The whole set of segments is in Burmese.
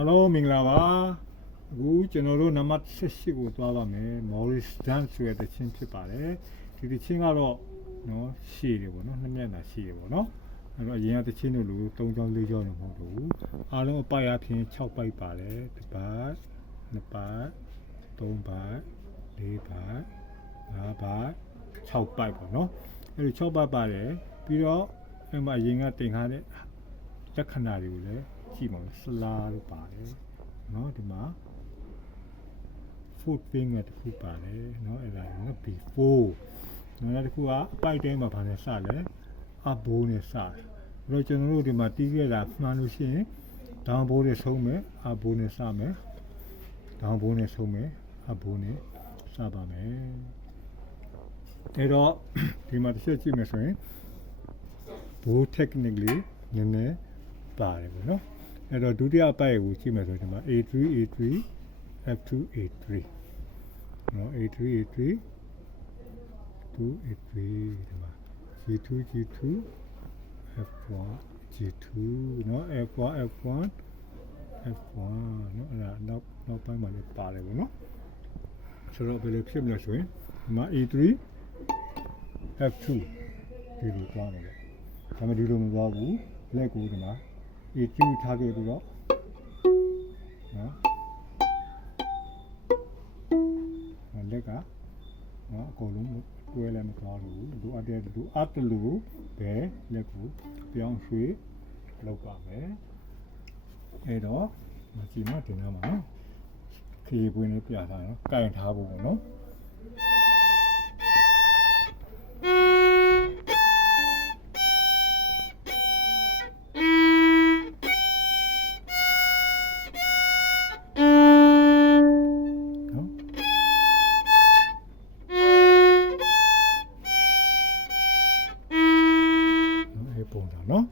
Hello မင်္ဂလာပါအခုကျွန်တော်တို့နံပါတ်18ကိုသွားပါမယ် Morris Dance ဆိုတဲ့တခြင်းဖြစ်ပါတယ်ဒီတခြင်းကတော့နော်ရှည်တယ်ပေါ့နော်နှစ်မျက်နှာရှည်တယ်ပေါ့နော်အဲ့တော့အရင်ကတခြင်းတို့လို3ချောင်း4ချောင်းတော့မဟုတ်ဘူးအားလုံးအပိုက်အပြင်6ပိုက်ပါတယ်တစ်ပတ်နှစ်ပတ်3ပတ်4ပတ်5ပတ်6ပိုက်ပေါ့နော်အဲ့ဒီ6ပတ်ပါတယ်ပြီးတော့အဲ့မှာအရင်ကတင်ထားတဲ့လက္ခဏာတွေကိုလည်းကြည့်ပါဦးစလာလို့ပါတယ်နော်ဒီမှာ foot finger တစ်ခုပါတယ်နော်အဲ့ဒါနော် before နော်နောက်တစ်ခုကအပိုက်တိုင်းမှာဗာနဲ့စလဲအဘိုးနဲ့စတယ်အဲ့တော့ကျွန်တော်တို့ဒီမှာတီးခဲ့တာမှန်လို့ရှိရင်ဒေါင်းဘိုးနဲ့ဆုံးမယ်အဘိုးနဲ့စမယ်ဒေါင်းဘိုးနဲ့ဆုံးမယ်အဘိုးနဲ့စပါမယ်အဲ့တော့ဒီမှာတစ်ချက်ကြည့်မယ်ဆိုရင်ဘိုး technically နည်းနည်းပါတယ်ပေါ့နော်အဲ့တော့ဒုတိယအပိုက်ကိုကြည့်မယ်ဆိုရင်ဒီမှာ A3 A3 F2 A3 နော် A3 A3 2 A3 ဒီမှာ G2 G2 F1 G2 နော် F1 F1 F1 နော်အဲ့ဒါနောက်ပိုင်းမှာလည်းပါတယ်ပေါ့နော်ဆိုတော့ဘယ်လိုဖြစ်မလဲဆိုရင်ဒီမှာ A3 F2 ဒီလိုသွားနေတယ်ဒါမှဒီလိုမသွားဘူးလက်ကိုဒီမှာA2 ထားခဲ့ပြီးတော့နော်လက်ကနော်အကုန်လုံးတွဲလည်းမသွားဘူးလိုအပ်တဲ့လိုအပ်တယ်လို့ပဲလက်ကိုပြောင်းရွှေ့လုပ်ပါမယ်အဲ့တော့မကြည့်မတင်ရမှာနော်ခရီးပွင့်လေးပြထားနော်ကင်ထားဖို့ပေါ့နော်ပုံစံเนาะ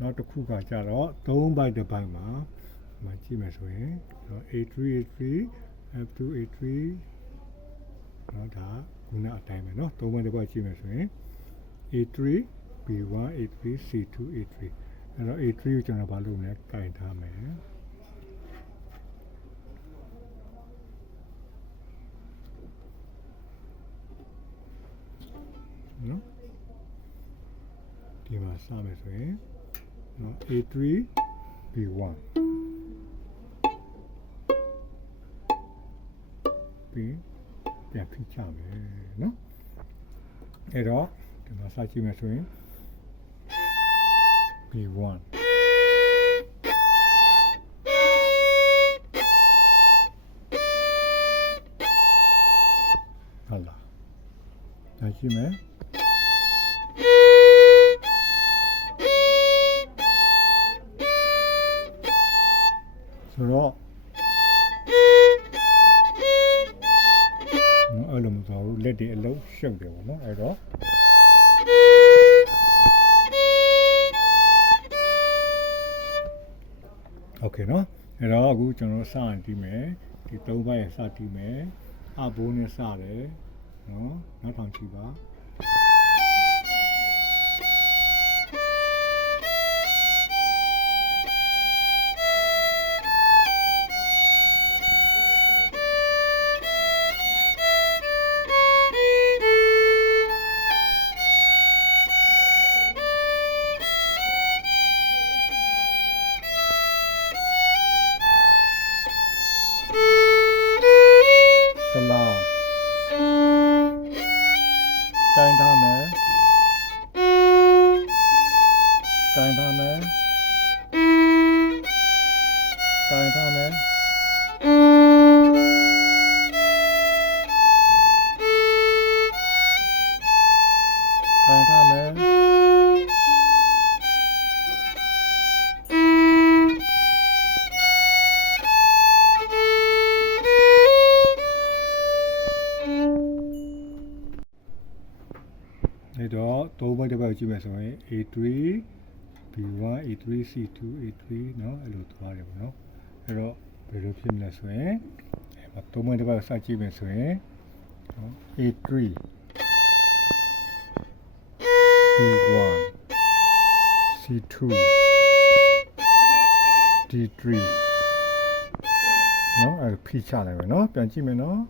နောက်တစ်ခုကကြတော့3 byte တစ် byte မှာမကြည့်မယ်ဆိုရင်A3 A3 F2 A3 နော်ဒါခုနအတိုင်းပဲเนาะ3 byte တစ် byte ကြည့်မယ်ဆိုရင် A3 B1 A3 C2 A3 အဲ့တော့ A3 ကိုကျွန်တော်ဘာလုပ်မလဲကင်ထားမယ်နော်ဒီမှာစမယ်ဆိုရင်နော် A3 B1 ပြီးပြန်ဖိချမယ်နော်အဲ့တော့ဒီမှာစကြည့်မယ်ဆိုရင် B1 ဟုတ်လားဒါကြည့်မယ်ဆိုတော့အဲ့လိုမဆိုဘူးလက်တွေအလုံးရှုပ်တယ်ပေါ့နော်အဲ့တော့โอเคเนาะအဲ့တော့အခုကျွန်တော်စရင်တီးမယ်ဒီ၃ဘက်ရစတီးမယ်အဘိုးနဲ့စတယ်เนาะနောက်ထောင်ကြည့်ပါကင်ထားမယ်ကင်ထားမယ်ကင်ထားမယ်ကင်ထားမယ်အဲ့တော့3ဘက်တစ်ဘက်ကြည့်မယ်ဆိုရင် A3 B1 A3 C2 A3 เนาะအဲ့လိုသွားတယ်ပေါ့နော်အဲ့တော့ဘယ်လိုဖြစ်မလဲဆိုရင်3ဘက်တစ်ဘက်စကြည့်မယ်ဆိုရင် A3 B1 C2 D3 နော်အဲ့ဖိချလိုက်မယ်နော်ပြန်ကြည့်မယ်နော်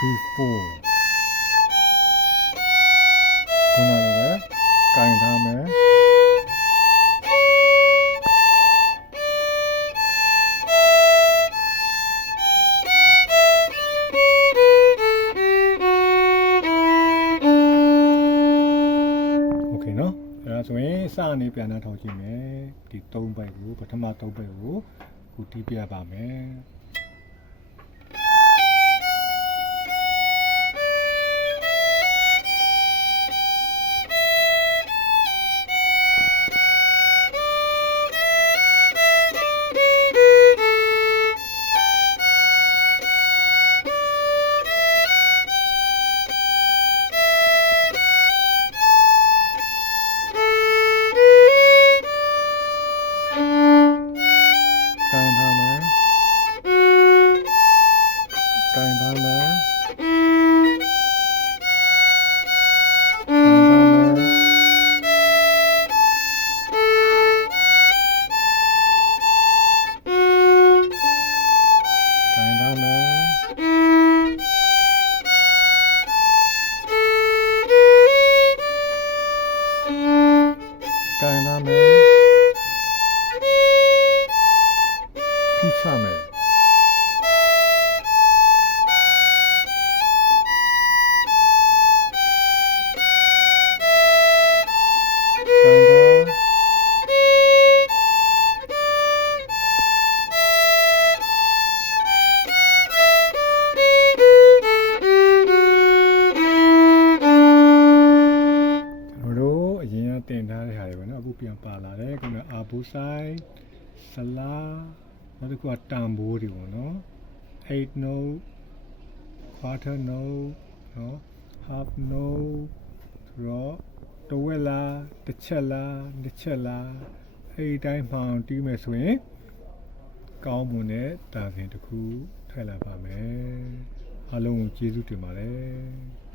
before ခုနလိုပဲကင်ထားမယ်โอเคเนาะအဲ့ဒါဆိုရင်စအနေပြန်နှထောင်ကြည့်မယ်ဒီ3ဘက်ကိုပထမ3ဘက်ကိုခုတီးပြပါမယ်တင်ထားတဲ့ဟာတွေပေါ့နော်အခုပြန်ပါလာတယ်ခုနအာဘူဆိုင်ဆလာနောက်တစ်ခုကတန်ဘိုးတွေပေါ့နော်8 note quarter note နော် half note ဆိုတော့တဝက်လားတစ်ချက်လားတစ်ချက်လားအဲ့ဒီတိုင်းမှောင်တီးမယ်ဆိုရင်ကောင်းမွန်တဲ့တာစဉ်တစ်ခုထည့်လိုက်ပါမယ်အားလုံးကျေးဇူးတင်ပါတယ်